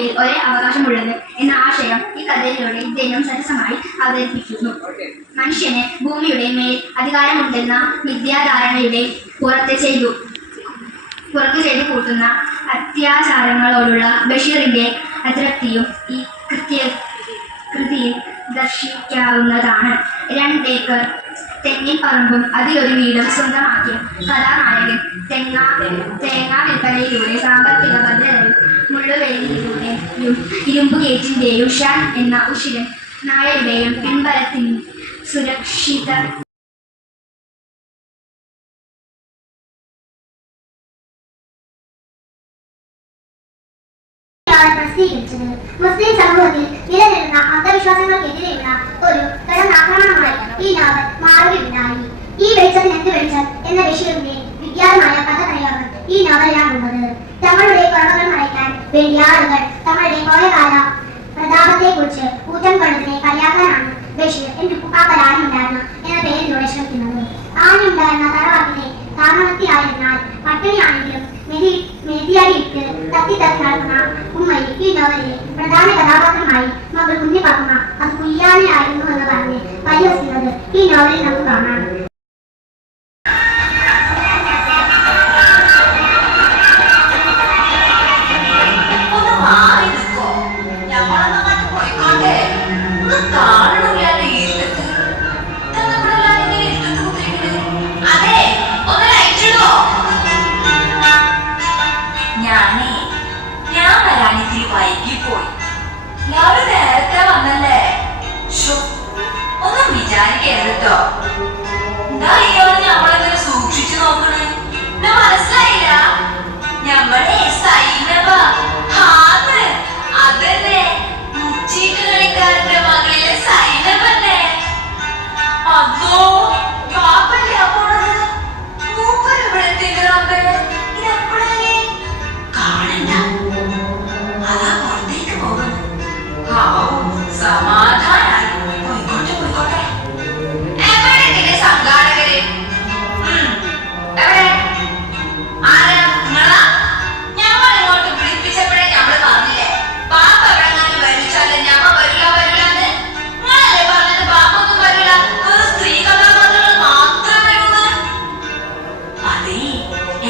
ഭൂമിയിൽ ഒരേ അവകാശമുള്ളത് എന്ന ആശയം ഈ കഥയിലൂടെ ഇദ്ദേഹം സരസമായി അവതരിപ്പിക്കുന്നു. മനുഷ്യന് ഭൂമിയുടെ മേൽ അധികാരമുണ്ടെന്ന മിഥ്യാധാരണയുടെ പുറത്ത് ചെയ്തു കൂട്ടുന്ന അത്യാചാരങ്ങളോടുള്ള ബഷീറിന്റെ അതൃപ്തിയും ഈ കൃതിയിൽ ദർശിക്കാവുന്നതാണ്. 2 ഏക്കർ തെങ്ങിൻ പറമ്പും അതിലൊരു വീടും സ്വന്തമാക്കിയ കഥാനായകൻ തേങ്ങാ വിൽപ്പനയിലൂടെ സാമ്പത്തിക ഭദ്രതയും മുള്ളുവേലിയിലൂടെയും ഇരുമ്പുകേറ്റിന്റെയും ഷാൻ എന്ന ഉശിരൻ നായരുടെയും പിൻബലത്തിന് സുരക്ഷിത പ്രസിദ്ധീകരിച്ചത് മുസ്ലിം സമൂഹത്തിൽ നിലനിൽക്കുന്ന അന്ധവിശ്വാസങ്ങൾക്കെതിരെയുള്ള ഒരു കടന്നാക്രമണമായി ഈ നോവൽ മാറുകയുണ്ടായി. ഈ വെളിച്ചത്തിൽ എന്ത് വെളിച്ചം എന്ന ബഷീറിന്റെ വിഖ്യാതമായ കഥപ്രയോഗം ഈ നോവലിലാണുള്ളത്. തങ്ങളുടെ കുറവുകൾ മറയ്ക്കാൻ വേണ്ടി ആളുകൾ തങ്ങളുടെ പോയകാല പ്രതാപത്തെക്കുറിച്ച് ഊറ്റം കൊണ്ടതിനെ കളിയാക്കാനാണ് ബഷീർ എന്റെ ഉപ്പാപ്പൽ ആനയുണ്ടായിരുന്ന എന്ന പേരിലൂടെ ശ്രമിക്കുന്നത്. ആനയുണ്ടായിരുന്ന തറവാട്ടിലെ താമസത്തിലായിരുന്നാൽ പട്ടിണിയാണെങ്കിലും മെതിയടിയിട്ട് തത്തി നടക്കുന്ന ഉമ്മയിൽ ഈ നോവലിലെ പ്രധാന കഥാപാത്രമായി മകൾ കുഞ്ഞിപ്പാപ്പുമ്മ അത് കുയ്യാനയായിരുന്നു എന്ന് പറഞ്ഞ് പരിഹസിക്കുന്നത് ഈ നോവലിൽ നമുക്ക് കാണാം. സൂക്ഷിച്ചു നോക്കണേ, മനസ്സിലായില്ല? ഞമ്മടെ സൈനബ അതന്നെ മുച്ചീട്ട് കളിക്കാരന്റെ മകളിലെ സൈനബന്നെ. അതോ പാപ്പല്ലേ പോണത്? മൂപ്പര് ഇവിടത്തേക്ക് ഇതെപ്പോഴേ കാണണ്ട, അതാ പുറത്തേക്ക് പോകുന്നു. സമാധാനായി പോയിക്കോട്ടെ പോയിക്കോട്ടെ. എവിടെ നിന്റെ സംഘാടകര്? എവിടെ? ആരാ നിങ്ങളാ? ഞമ്മൾ ഇങ്ങോട്ട് വിളിപ്പിച്ചപ്പോഴേ ഞമ്മള് പറഞ്ഞില്ലേ പാപ്പ എവിടെങ്ങാനും വരിച്ചാല് ഞമ്മ വരില്ലാന്ന്. നിങ്ങളല്ലേ പറഞ്ഞത് പാപ്പൊന്നും വരില്ല, ഒരു സ്ത്രീ കഥാപാത്രങ്ങൾ മാത്രം വരുന്നത്? അതേ,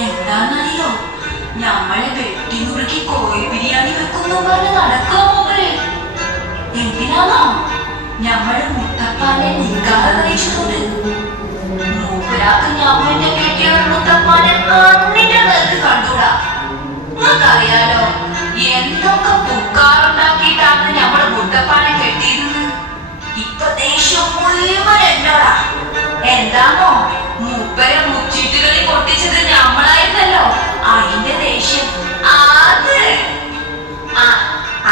എന്താന്നറിയോ, ഞമ്മളെ വെട്ടി നുറുക്കി കോഴി ബിരിയാണി വെക്കുന്നു പറഞ്ഞ് നടക്കുക മൂപ്പര്. എന്തിനാണോ? ഞമ്മള് മുത്തപ്പാനെ നിക്കാതെ കഴിച്ചതുകൊണ്ട്. മൂപ്പരാക്ക് ഞമ്മന്റെ കെട്ടിയ മുത്തപ്പാനെ കണ്ണിന്റെ നേർക്ക് കണ്ടൂടാ. നിങ്ങൾക്കറിയാലോ എന്തൊക്കെ പുക്കാറുണ്ടാക്കിയിട്ടാണ് ഞമ്മള് മുത്തപ്പാനെ കെട്ടിയിരുന്നത്. ഇപ്പൊ ദേഷ്യം മുഴുവൻ എന്നോടാ. എന്താണോ, മൂപ്പരെ മുച്ചീട്ടുകളിൽ പൊട്ടിച്ചത് ഞമ്മളായിരുന്നല്ലോ, അതിന്റെ ദേഷ്യം.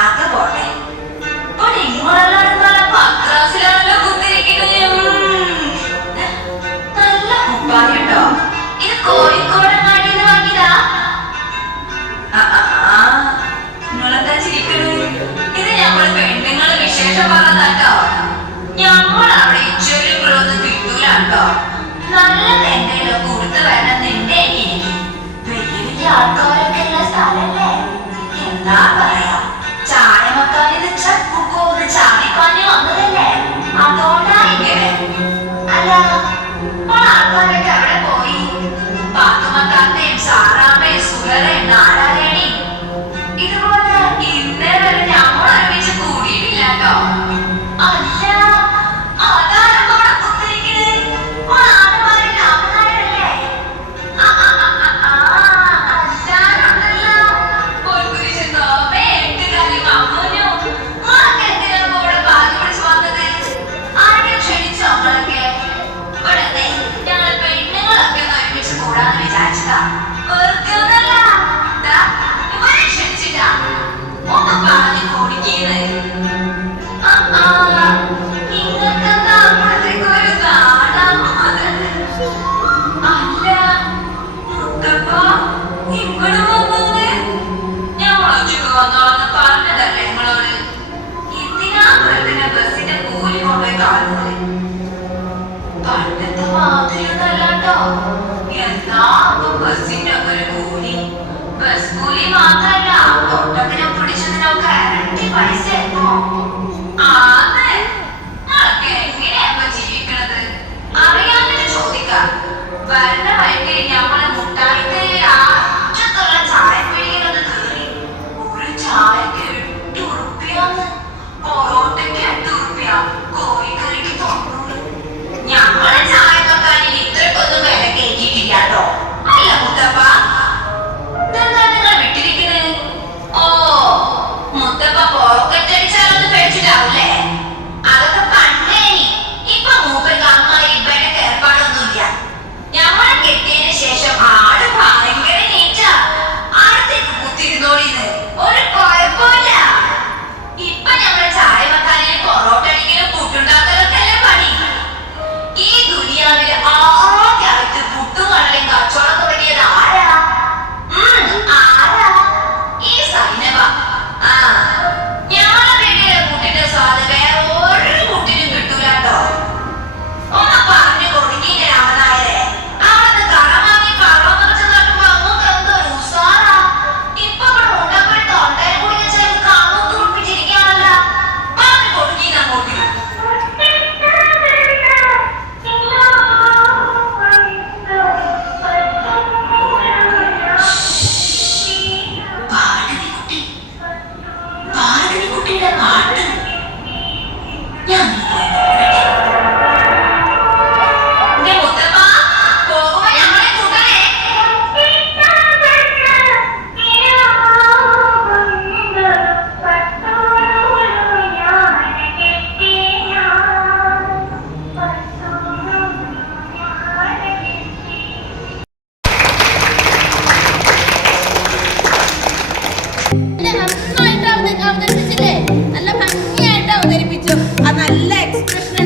അത് പോട്ടെ, ഇപ്പൊ നിങ്ങളെല്ലാരും നല്ല പത്രാസിലാണല്ലോ കുത്തിരിക്കുന്നത്. നല്ല കുപ്പായുണ്ടോ? ഇത് കോഴിക്കോടങ്ങാടിന്ന് വാങ്ങിയതാ? നിങ്ങളെന്താ ചിരിക്കുന്നത്? ഇത് ഞമ്മള് പെണ്ണുങ്ങള് വിശേഷം പറഞ്ഞതാട്ടോ. ഞമ്മളവിടെ ഇച്ചൊരുകളൊന്നും കിട്ടൂല കേട്ടോ. നല്ല എന്തെങ്കിലും കൊടുത്തു വരണം നിന്റെ എനിക്ക്. വലിയ വലിയ ആൾക്കാരൊക്കെ ഉള്ള സ്ഥലല്ലേ, എന്താ പറയാ, ചായമക്കാരിത് ചക്കുക്കോന്ന് ചാടിപ്പാഞ്ഞ് വന്നതല്ലേ, അതോണ്ടാ ഇങ്ങനെ. അല്ല, ആൾക്കാരൊക്കെ അവിടെ പോയി? പാത്തുമക്കാത്തയും സാറാമ്മയും സുഹറയും നാരായണി ഇതുപോലെ ഇന്നേ വരെ ഞമ്മൾ ഒരുമിച്ച് കൂടിയിട്ടില്ല കേട്ടോ. അല്ല, അതാരപ്പോ അവിടെ കുത്തിരിക്കണേ? ആടുമാരി രാമനായരല്ലേ? അല്ലാണ്ടല്ലോ, ഒരു കുരിശ് നോമേ പൈസ എത്തോ? ആന്ന്. നിങ്ങളൊക്കെ എങ്ങനെയാ ഇപ്പൊ ജീവിക്കണത്? അറിയാമെന്ന് ചോദിക്കാം. വരുന്ന വഴിക്ക് ഞമ്മള് മുട്ടായിത്തേരിൽ അറ്റത്തുള്ള ചായപ്പീടികയിലൊന്ന് കേറി. ഒരു ചായക്ക് 8 ഉറുപ്പിയാന്ന്. പൊറോട്ടയ്ക്ക് 8 ഉറുപ്പിയ, കോഴിക്കറിക്ക് 90. ഞമ്മളെ ചായ വെക്കാനിൽ ഇത്രക്കൊന്നും വില കയറ്റിയിട്ടില്ലാട്ടോ. അല്ല മുത്തപ്പ, ഇതെന്താ നിങ്ങൾ വിട്ടിരിക്കുന്നത്? ഓ, മുത്തപ്പ പോക്കറ്റ് അടിച്ചാലൊന്ന് പേടിച്ചിട്ടാവൂലേ? അതൊക്കെ പണ്ടേനി. ഇപ്പൊ മൂപ്പർക്ക് അമ്മായി ഇവരുടെ ഏർപ്പാടൊന്നുമില്ല. ഞമ്മളെ കെട്ടിയതിന് ശേഷം ആട് ഭയങ്കര നീറ്റാ. അടുത്തേക്ക് കുത്തിരുന്നോളിന്ന് ഒരു കുഴപ്പമില്ല. ഇപ്പൊ ഞമ്മളെ ചായ വെക്കാനും പൊറോട്ട അടിക്കലും പുട്ടുണ്ടാക്കലൊക്കെ അല്ലേ പണി. ഈ ദുനിയാവില് ആദ്യമായിട്ട് പുട്ടും കടലും കച്ചവടം തുടങ്ങിയത് ആരാ? ആരാ? ഈ സൈനബ. ആ, ഞമ്മളെ വീട്ടിലെ പുട്ടിന്റെ സ്വാദ് വേറെ ഒരു പുട്ടിനും കിട്ടൂലോ. ഒന്ന് പറഞ്ഞു കൊടുക്കിന്റെ രാമനായരെ. അവിടെ കടം വാങ്ങി കടം നിറച്ച് നടക്കുമ്പോ അങ്ങോട്ട് എന്തൊരു ഉസാറാ. ഇപ്പൊ ഇവിടെ മുണ്ടപ്പഴി തൊണ്ടയിൽ കൂടി വെച്ചാൽ കണ്ണു തുറപ്പിച്ചിരിക്കാനല്ല. പറഞ്ഞു കൊടുക്കിന്ന് അങ്ങോട്ട്. ഭാരതിക്കുട്ടിയുടെ പാട്ട് ഞാൻ മുത്തപ്പ പോകുമ്പോ ഞങ്ങളെ കൂട്ടണേ. നന്നായിട്ട് അവതരിപ്പിച്ചില്ലേ? നല്ല ഭംഗിയായിട്ട് അവതരിപ്പിച്ചു. ആ നല്ല എക്സ്പ്രഷൻ